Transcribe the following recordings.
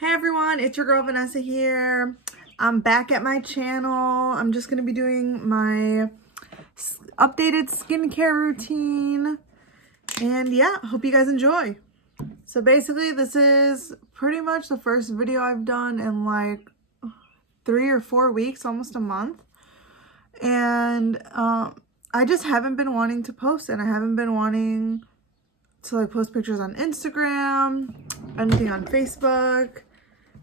Hey everyone, it's your girl Vanessa here. I'm back at my channel. I'm just going to be doing my updated skincare routine. And yeah, hope you guys enjoy. So basically this is pretty much the first video I've done in like 3 or 4 weeks, almost a month. And I just haven't been wanting to post, and I haven't been wanting to like post pictures on Instagram, anything on Facebook.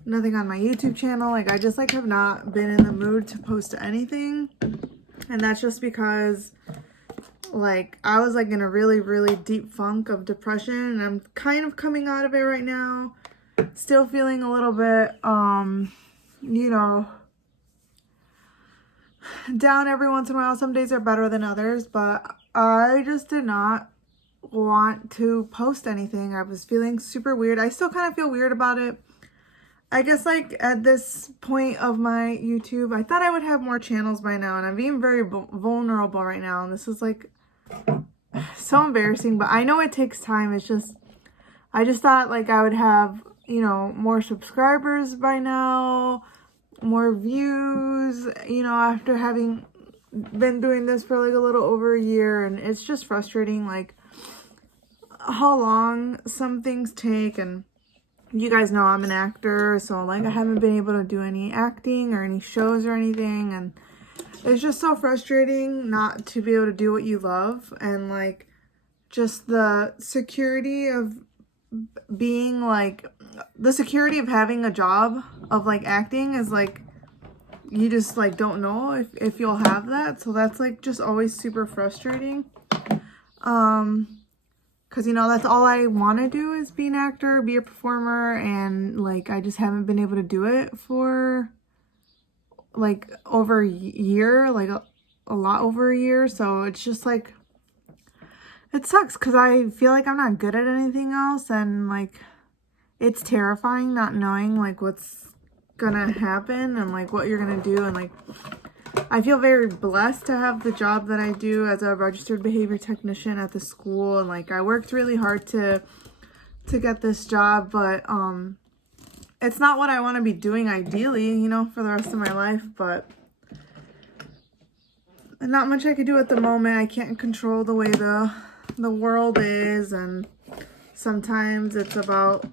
Nothing on my YouTube channel. Like I just like have not been in the mood to post anything, and that's just because like I was like in a really deep funk of depression, and I'm kind of coming out of it right now. Still feeling a little bit you know, down every once in a while. Some days are better than others, but I just did not want to post anything. I was feeling super weird. I still kind of feel weird about it. I guess like at this point of my YouTube, I thought I would have more channels by now, and I'm being very vulnerable right now, and this is like so embarrassing, but I know it takes time. It's just, I just thought like I would have, you know, more subscribers by now, more views, you know, after having been doing this for like a little over a year. And it's just frustrating like how long some things take. And you guys know I'm an actor, so like I haven't been able to do any acting or any shows or anything, and it's just so frustrating not to be able to do what you love. And like just the security of being like, the security of having a job of like acting is like, you just like don't know if you'll have that. So that's like just always super frustrating. Because, you know, that's all I want to do is be an actor, be a performer, and, like, I just haven't been able to do it for, like, over a year, like, a lot over a year. So it's just, like, it sucks because I feel like I'm not good at anything else, and, like, it's terrifying not knowing, like, what's gonna happen and, like, what you're gonna do, and, like, I feel very blessed to have the job that I do as a registered behavior technician at the school, and like I worked really hard to get this job, but it's not what I want to be doing ideally, you know, for the rest of my life. But not much I could do at the moment. I can't control the way the world is, and sometimes it's about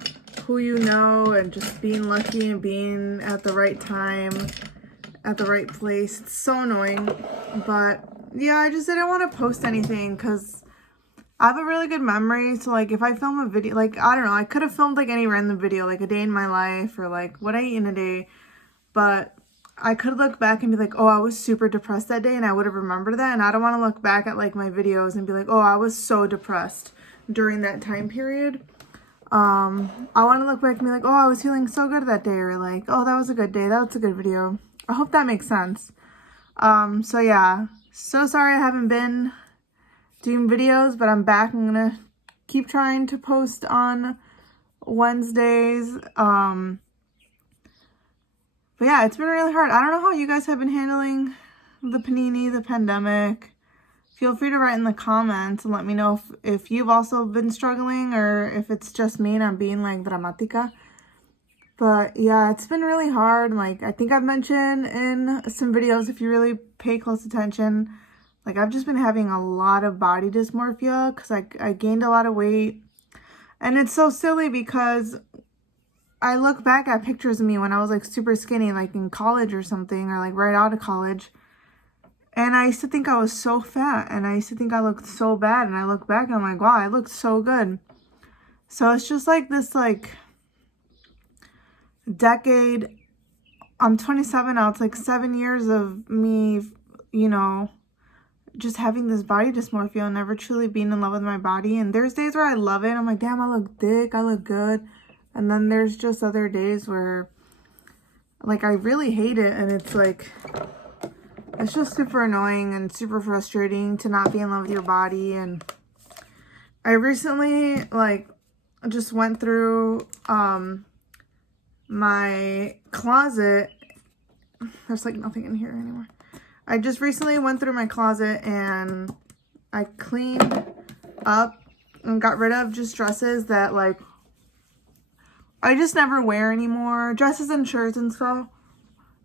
who you know and just being lucky and being at the right time at the right place. It's so annoying. But yeah, I just didn't want to post anything because I have a really good memory. So like if I film a video, like I don't know, I could have filmed like any random video, like a day in my life or like what I eat in a day, but I could look back and be like, oh, I was super depressed that day, and I would have remembered that. And I don't want to look back at like my videos and be like, oh, I was so depressed during that time period. I want to look back and be like, oh, I was feeling so good that day, or like, oh, that was a good day, that was a good video. I hope that makes sense. So yeah, so sorry I haven't been doing videos, but I'm back. I'm gonna keep trying to post on Wednesdays. But yeah, it's been really hard. I don't know how you guys have been handling the panini, the pandemic. Feel free to write in the comments and let me know if you've also been struggling, or if it's just me and I'm being like dramatica. But yeah, it's been really hard. Like I think I've mentioned in some videos, if you really pay close attention, like I've just been having a lot of body dysmorphia because I gained a lot of weight. And it's so silly because I look back at pictures of me when I was like super skinny, like in college or something, or like right out of college. And I used to think I was so fat, and I used to think I looked so bad. And I look back and I'm like, wow, I looked so good. So it's just like this like decade. I'm 27 now. It's like 7 years of me, you know, just having this body dysmorphia and never truly being in love with my body. And there's days where I love it. I'm like, damn, I look thick, I look good. And then there's just other days where like I really hate it, and it's like, it's just super annoying and super frustrating to not be in love with your body. And I recently like just went through my closet. There's like nothing in here anymore. I just recently went through my closet and I cleaned up and got rid of just dresses that like I just never wear anymore. Dresses and shirts and stuff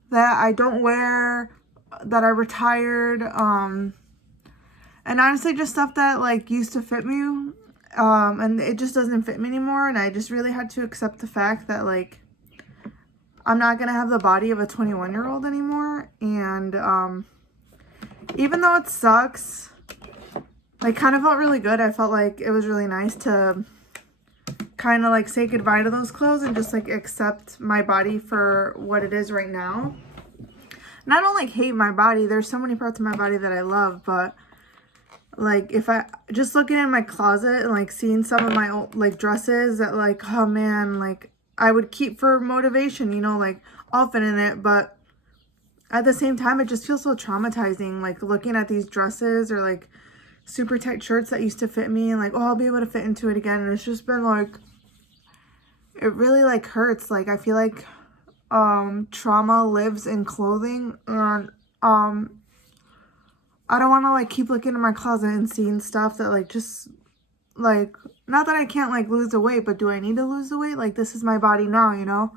that I don't wear, that I retired. And honestly, just stuff that like used to fit me. And it just doesn't fit me anymore. And I just really had to accept the fact that like I'm not gonna have the body of a 21-year-old anymore. And even though it sucks, I kind of felt really good. I felt like it was really nice to kind of like say goodbye to those clothes and just like accept my body for what it is right now. And I don't like hate my body. There's so many parts of my body that I love, but like if I just looking in my closet and like seeing some of my old like dresses that like, oh man, like I would keep for motivation, you know, like I'll fit in it, but at the same time it just feels so traumatizing, like looking at these dresses or like super tight shirts that used to fit me and like, oh, I'll be able to fit into it again. And it's just been like, it really like hurts. Like I feel like trauma lives in clothing, and I don't want to like keep looking in my closet and seeing stuff that like just like, not that I can't like lose the weight, but do I need to lose the weight? Like this is my body now, you know?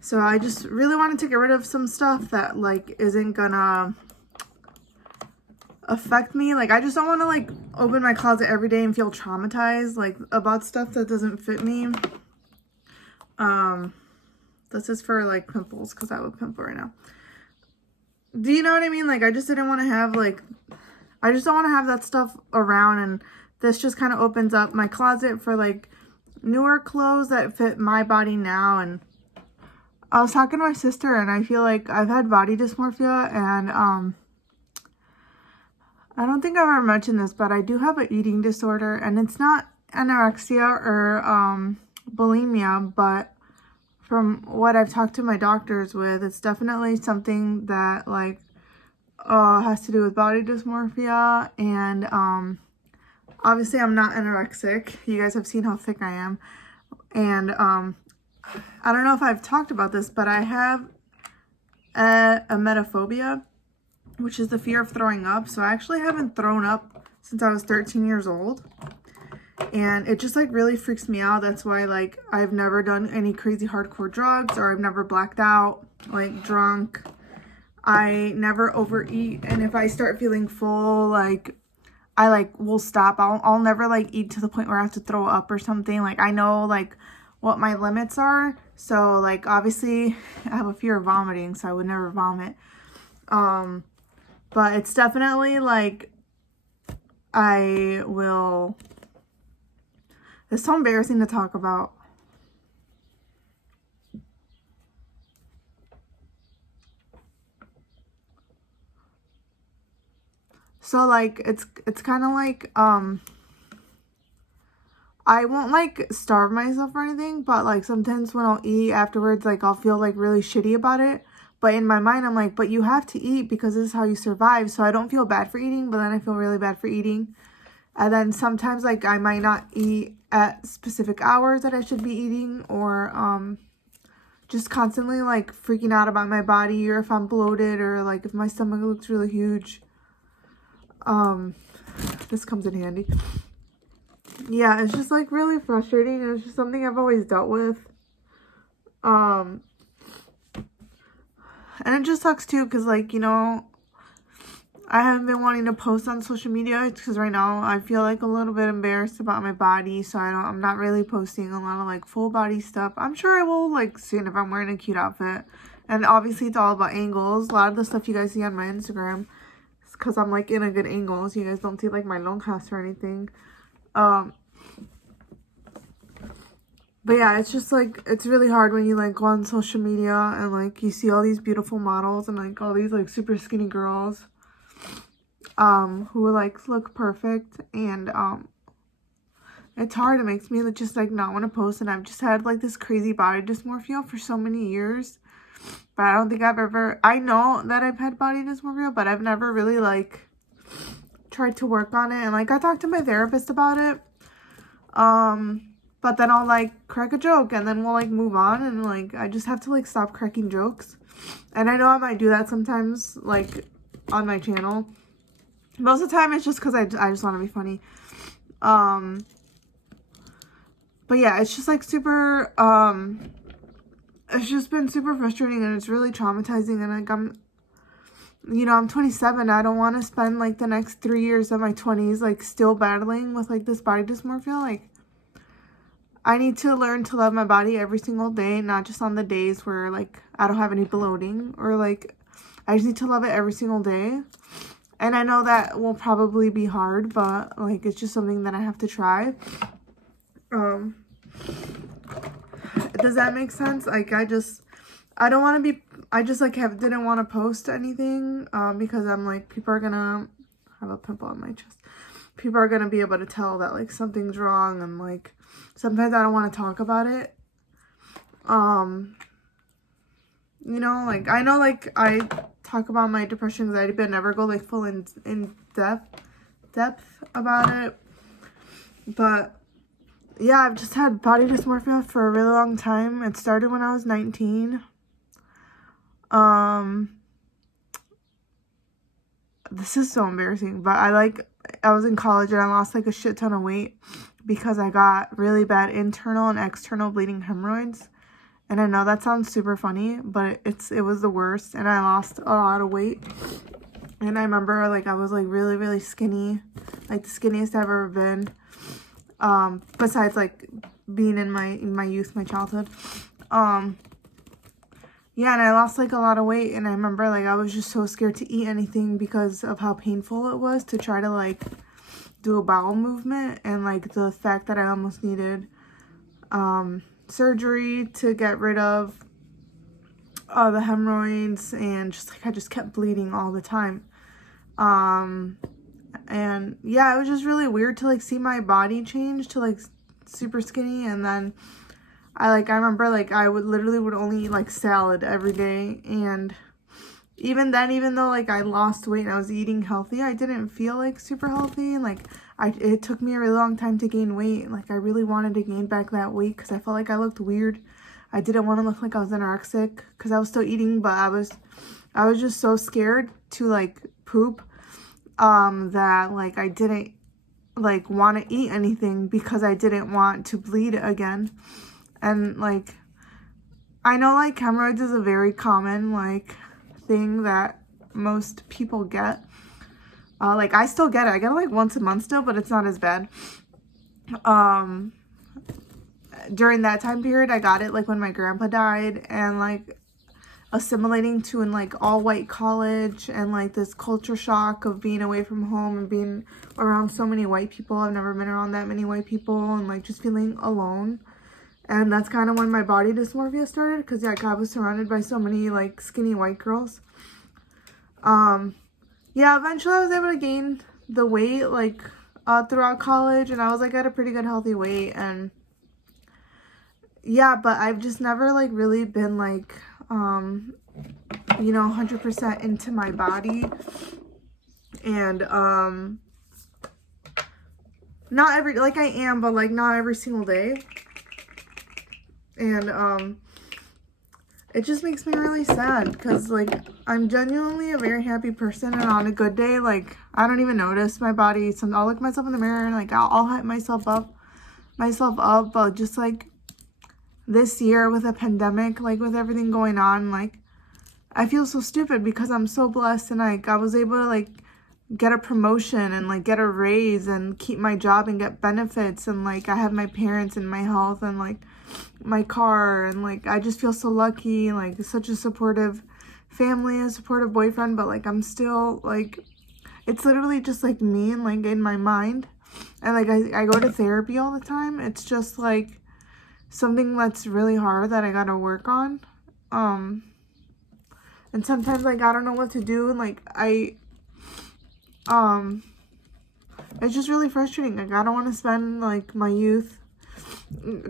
So I just really wanted to get rid of some stuff that like isn't gonna affect me. Like I just don't want to like open my closet every day and feel traumatized like about stuff that doesn't fit me. This is for like pimples, because I would pimple right now. Do you know what I mean? Like I just didn't want to have like, I just don't want to have that stuff around, and this just kind of opens up my closet for like newer clothes that fit my body now. And I was talking to my sister, and I feel like I've had body dysmorphia, and I don't think I've ever mentioned this, but I do have an eating disorder, and it's not anorexia or bulimia, but from what I've talked to my doctors with, it's definitely something that like has to do with body dysmorphia. And obviously I'm not anorexic. You guys have seen how thick I am. And I don't know if I've talked about this, but I have a emetophobia, which is the fear of throwing up. So I actually haven't thrown up since I was 13 years old. And it just like really freaks me out. That's why like I've never done any crazy hardcore drugs, or I've never blacked out, like drunk. I never overeat. And if I start feeling full, like I like will stop. I'll never like eat to the point where I have to throw up or something. Like I know like what my limits are. So like obviously I have a fear of vomiting, so I would never vomit. But it's definitely like I will. It's so embarrassing to talk about. So like it's kind of like I won't like starve myself or anything, but like sometimes when I'll eat afterwards, like I'll feel like really shitty about it. But in my mind, I'm like, but you have to eat because this is how you survive. So I don't feel bad for eating, but then I feel really bad for eating. And then sometimes like I might not eat at specific hours that I should be eating, or just constantly like freaking out about my body, or if I'm bloated, or like if my stomach looks really huge. This comes in handy. Yeah, it's just like really frustrating. It's just something I've always dealt with. And it just sucks too, because like, you know, I haven't been wanting to post on social media because right now I feel like a little bit embarrassed about my body, so I'm not really posting a lot of like full body stuff. I'm sure I will like soon if I'm wearing a cute outfit. And obviously it's all about angles. A lot of the stuff you guys see on my Instagram is because I'm like in a good angle, so you guys don't see like my longhas or anything. But yeah, it's just like, it's really hard when you like go on social media and like you see all these beautiful models and like all these like super skinny girls who like look perfect, and it's hard. It makes me just like not want to post. And I've just had like this crazy body dysmorphia for so many years, but I don't think I know that I've had body dysmorphia, but I've never really like tried to work on it. And like I talked to my therapist about it, but then I'll like crack a joke and then we'll like move on, and like I just have to like stop cracking jokes. And I know I might do that sometimes like on my channel. Most of the time it's just because I just want to be funny. But yeah, it's just like super, it's just been super frustrating, and it's really traumatizing. And like, I'm 27. I don't want to spend like the next 3 years of my 20s like still battling with like this body dysmorphia. Like, I need to learn to love my body every single day, not just on the days where like I don't have any bloating, or like I just need to love it every single day. And I know that will probably be hard, but like it's just something that I have to try. Does that make sense? Like, I just like didn't want to post anything because I'm like, people are gonna have a pimple on my chest. People are gonna be able to tell that like something's wrong, and like sometimes I don't want to talk about it. Like I know like I talk about my depression, anxiety, but never go like full in depth about it. But yeah, I've just had body dysmorphia for a really long time. It started when I was 19. This is so embarrassing, but I was in college and I lost like a shit ton of weight because I got really bad internal and external bleeding hemorrhoids. And I know that sounds super funny, but it was the worst, and I lost a lot of weight. And I remember like I was like really, really skinny, like the skinniest I've ever been. Besides like being in my youth, my childhood. Yeah, and I lost like a lot of weight, and I remember like I was just so scared to eat anything because of how painful it was to try to like do a bowel movement, and like the fact that I almost needed surgery to get rid of the hemorrhoids, and just like I just kept bleeding all the time. And yeah, it was just really weird to like see my body change to like super skinny. And then I remember like I would only eat like salad every day, and even then, even though like I lost weight and I was eating healthy, I didn't feel like super healthy. And like it took me a really long time to gain weight. Like I really wanted to gain back that weight because I felt like I looked weird. I didn't want to look like I was anorexic because I was still eating, but I was just so scared to like poop that like I didn't like want to eat anything because I didn't want to bleed again. And like I know like hemorrhoids is a very common like thing that most people get. Like I still get it. I get it like once a month still, but it's not as bad. During that time period, I got it like when my grandpa died, and like assimilating to an like all white college, and like this culture shock of being away from home and being around so many white people. I've never been around that many white people, and like just feeling alone. And that's kind of when my body dysmorphia started, because like I was surrounded by so many like skinny white girls. Yeah, eventually I was able to gain the weight like throughout college, and I was like at a pretty good healthy weight. And yeah, but I've just never like really been like 100% into my body. And not every, like I am, but like not every single day. And it just makes me really sad, because like I'm genuinely a very happy person, and on a good day like I don't even notice my body. I'll look myself in the mirror and like I'll hype myself up, but just like this year with a pandemic, like with everything going on, like I feel so stupid because I'm so blessed, and like I was able to like get a promotion and like get a raise and keep my job and get benefits, and like I have my parents and my health and like my car, and like I just feel so lucky, like such a supportive family, a supportive boyfriend. But like I'm still like, it's literally just like me and like in my mind. And like I go to therapy all the time. It's just like something that's really hard that I gotta work on. And sometimes like I don't know what to do, and like it's just really frustrating. Like I don't want to spend like my youth,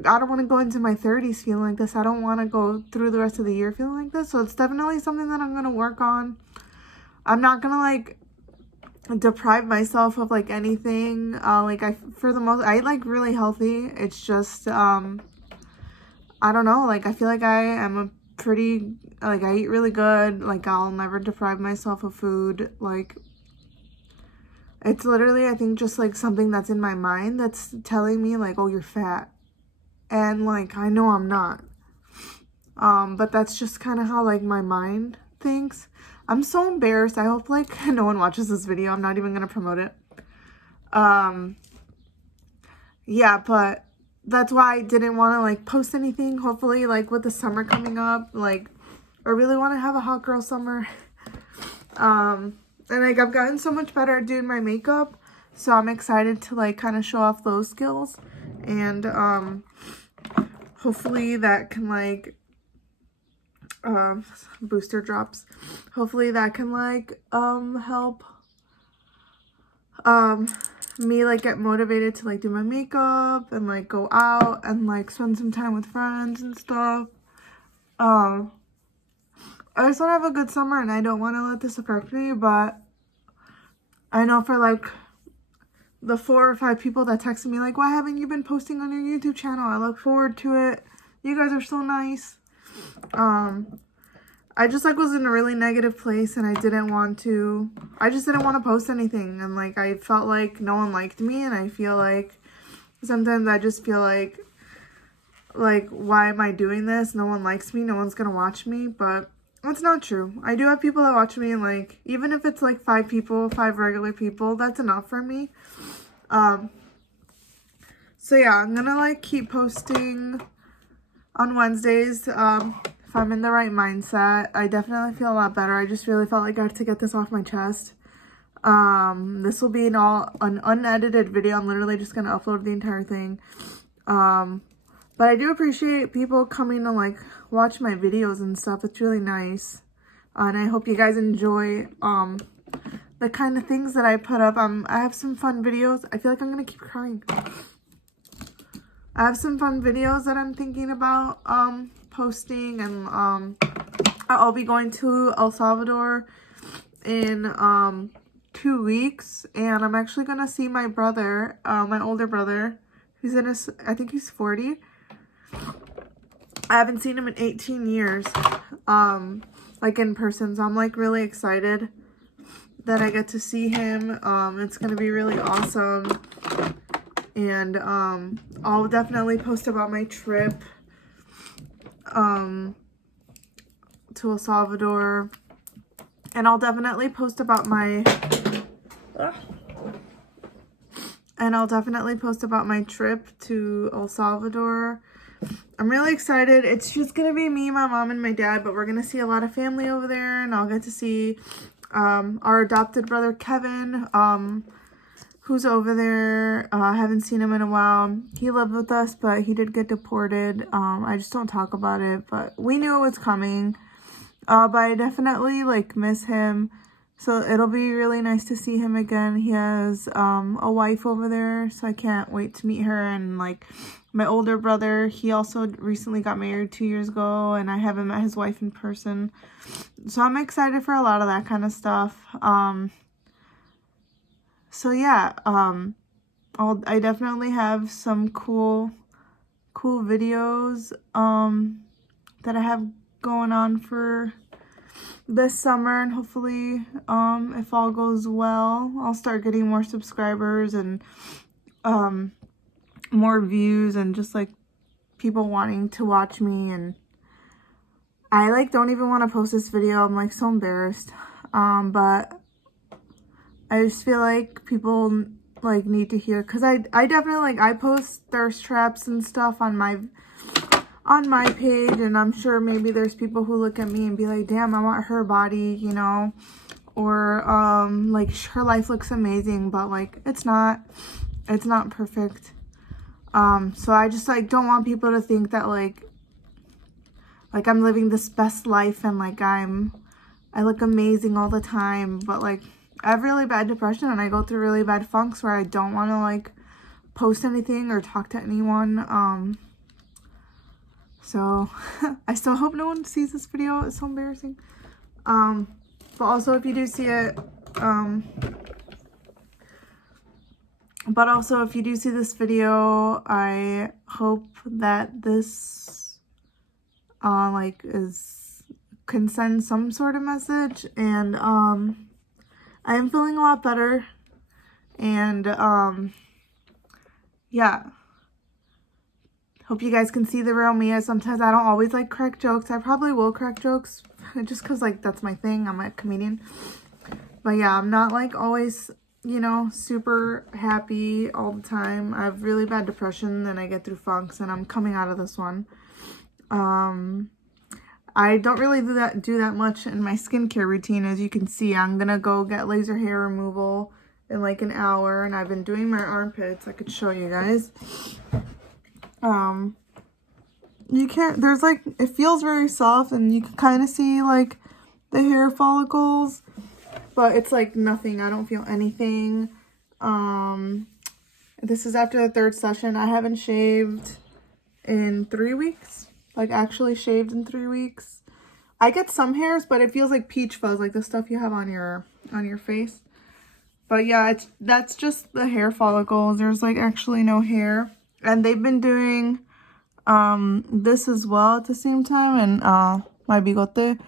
I don't want to go into my 30s feeling like this. I don't want to go through the rest of the year feeling like this. So it's definitely something that I'm going to work on. I'm not going to like deprive myself of like anything. Like I eat like really healthy. It's just, I don't know. Like I feel like I am a pretty, like I eat really good. Like I'll never deprive myself of food. Like it's literally, I think, just like something that's in my mind that's telling me like, oh, you're fat. and like I know I'm not. But that's just kind of how like my mind thinks. I'm so embarrassed. I hope like no one watches this video. I'm not even gonna promote it. Yeah, but that's why I didn't want to like post anything. Hopefully, like with the summer coming up, like I really want to have a hot girl summer. And like I've gotten so much better at doing my makeup, so I'm excited to like kind of show off those skills, and hopefully that can like booster drops. Hopefully that can like help me like get motivated to like do my makeup and like go out and like spend some time with friends and stuff. I just want to have a good summer, and I don't want to let this affect me, but I know for like the 4 or 5 people that texted me like, why haven't you been posting on your YouTube channel? I look forward to it. You guys are so nice. I just like was in a really negative place, and I just didn't want to post anything, and like I felt like no one liked me, and I feel like sometimes I just feel like why am I doing this? No one likes me, no one's gonna watch me, but that's not true. I do have people that watch me, and like even if it's like 5 people, 5 regular people, that's enough for me. So yeah, I'm gonna like keep posting on Wednesdays. If I'm in the right mindset, I definitely feel a lot better. I just really felt like I had to get this off my chest. This will be an unedited video. I'm literally just gonna upload the entire thing. But I do appreciate people coming to like watch my videos and stuff. It's really nice. And I hope you guys enjoy the kind of things that I put up. I have some fun videos. I feel like I'm gonna keep crying. I have some fun videos that I'm thinking about posting, and I'll be going to El Salvador in 2 weeks, and I'm actually gonna see my brother, my older brother. He's in his, I think he's 40. I haven't seen him in 18 years, like in person, so I'm like really excited that I get to see him. It's gonna be really awesome, and I'll definitely post about my trip to El Salvador, and I'll definitely post about my trip to El Salvador. I'm really excited. It's just gonna be me, my mom, and my dad, but we're gonna see a lot of family over there, and I'll get to see our adopted brother Kevin, who's over there. I haven't seen him in a while. He lived with us, but he did get deported. I just don't talk about it, but we knew it was coming. But I definitely like miss him, so it'll be really nice to see him again. He has a wife over there, so I can't wait to meet her. And like my older brother, he also recently got married 2 years ago, and I haven't met his wife in person, so I'm excited for a lot of that kind of stuff. So yeah, I definitely have some cool videos that I have going on for this summer, and hopefully if all goes well, I'll start getting more subscribers and more views, and just like people wanting to watch me. And I like don't even want to post this video. I'm like so embarrassed, but I just feel like people like need to hear, because I definitely like I post thirst traps and stuff on my page, and I'm sure maybe there's people who look at me and be like, damn, I want her body, you know, or like her life looks amazing, but like it's not perfect. So I just like don't want people to think that like I'm living this best life, and like I look amazing all the time, but like I have really bad depression, and I go through really bad funks where I don't want to like post anything or talk to anyone. So I still hope no one sees this video. It's so embarrassing. But also if you do see it, this video, I hope that this like can send some sort of message. And I am feeling a lot better, and yeah, Hope you guys can see the real me. Sometimes I don't always like crack jokes. I probably will crack jokes just because like that's my thing. I'm a comedian. But yeah, I'm not like always, you know, super happy all the time. I have really bad depression and I get through funks, and I'm coming out of this one. I don't really do that much in my skincare routine. As you can see, I'm gonna go get laser hair removal in like an hour, and I've been doing my armpits. I could show you guys. You can't, there's like, it feels very soft, and you can kind of see like the hair follicles, but it's like nothing. I don't feel anything. This is after the 3rd session. I haven't shaved in 3 weeks, like actually shaved in 3 weeks. I get some hairs, but it feels like peach fuzz, like the stuff you have on your face. But yeah, that's just the hair follicles. There's like actually no hair, and they've been doing this as well at the same time, and my bigote,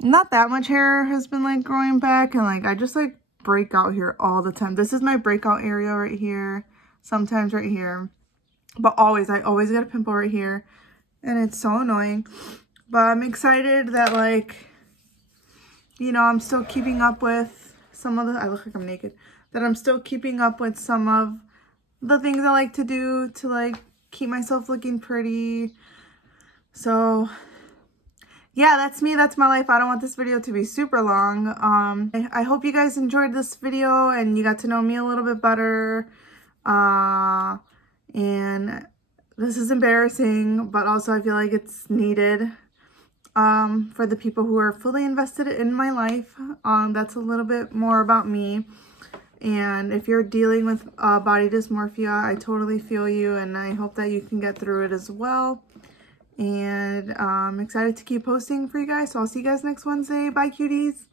not that much hair has been like growing back, and like I just like break out here all the time. This is my breakout area right here, sometimes right here, but I always get a pimple right here, and it's so annoying. But I'm excited that, like, you know, I'm still keeping up with some of the, I look like I'm naked, that I'm still keeping up with some of the things I like to do to like keep myself looking pretty. So yeah, that's me, that's my life. I don't want this video to be super long. I hope you guys enjoyed this video and you got to know me a little bit better. And this is embarrassing, but also I feel like it's needed for the people who are fully invested in my life. That's a little bit more about me. And if you're dealing with body dysmorphia, I totally feel you, and I hope that you can get through it as well. And I'm excited to keep posting for you guys. So I'll see you guys next Wednesday. Bye, cuties.